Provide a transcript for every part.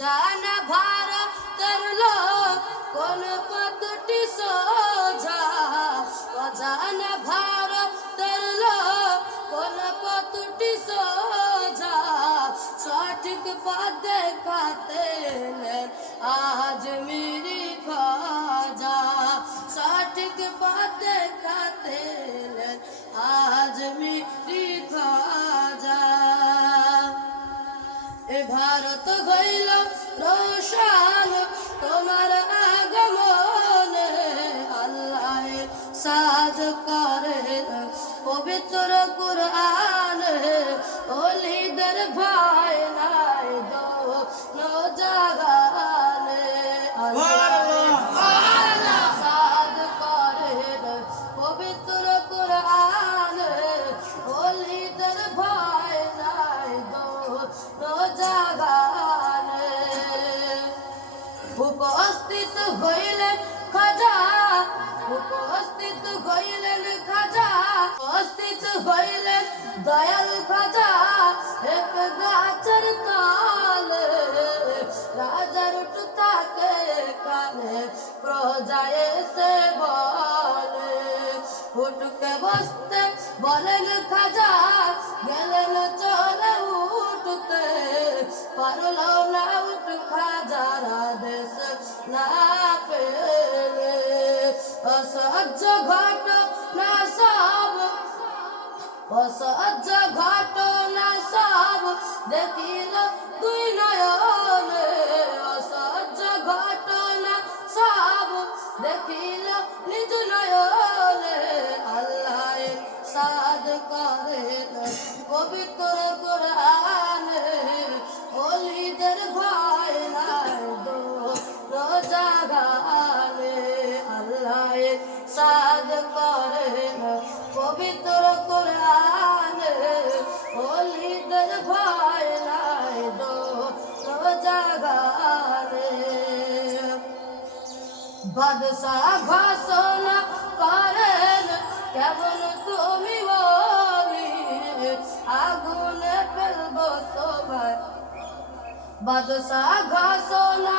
জানা ভারতের ভারত হইল রোশান তোমার আগমনে আল্লাহ সাদ করে পবিত্র কুরআন ওলিদের ভাই উপস্থিত হইলেন খাজা, উপস্থিত হইলেন খাজা, উপস্থিত হইলেন দয়াল খাজা, এক গাছের তালে রাজার টুতাকে কানে, প্রজায় এসে বলে, উঠকে বসতে বলেন খাজা, গেলেন চলে উঠতে পারল না না পেলে অসহ্য ঘট না সব অসহ্য ঘটনা সব দেখিল দুই নয়নে অসহ্য ঘটনা সব দেখিল নিজ নয়নে আল্লাহ সাদ করে পবিত্র পবিত্র কোরআনে, অলিদের ভয় নাই দো রোজাগানে বাদশাহ ঘোষণা করেন, কেমন তুমি বলি, আগুনে ফেলব তোমার বাদশাহ ঘোষণা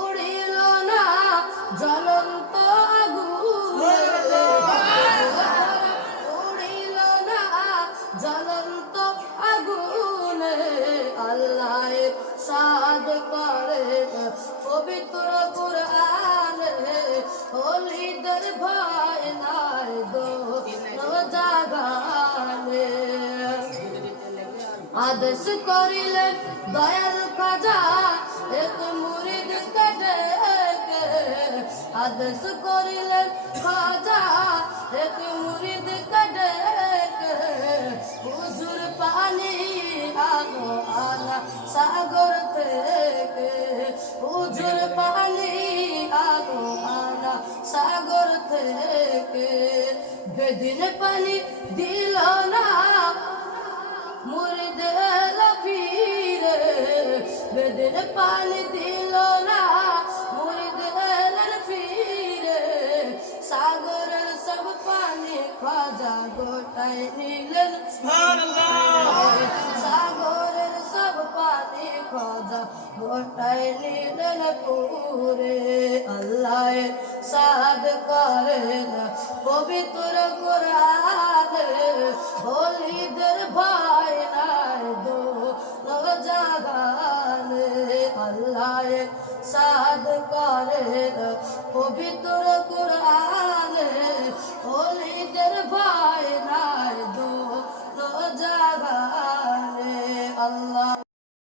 হলিদের ভয় নাই দো জাগানে আদেশ করিলেন দয়াল খাজা, এক মুরিদ কেটে আদেশ করিলেন খাজা, এক মুরিদ কেটে হুজুর পানি বেদিন পানি দিল না। ফিরে বেদিন পানি দিল না। মুর্দে ফিরে সাগরের সব পানি খাজা গোটাই নিলেন। সাগরের সব পানি খাজা গোটাই নিলেন পুরে। আল্লাহ সাদ করেন পবিত্র পবিত্র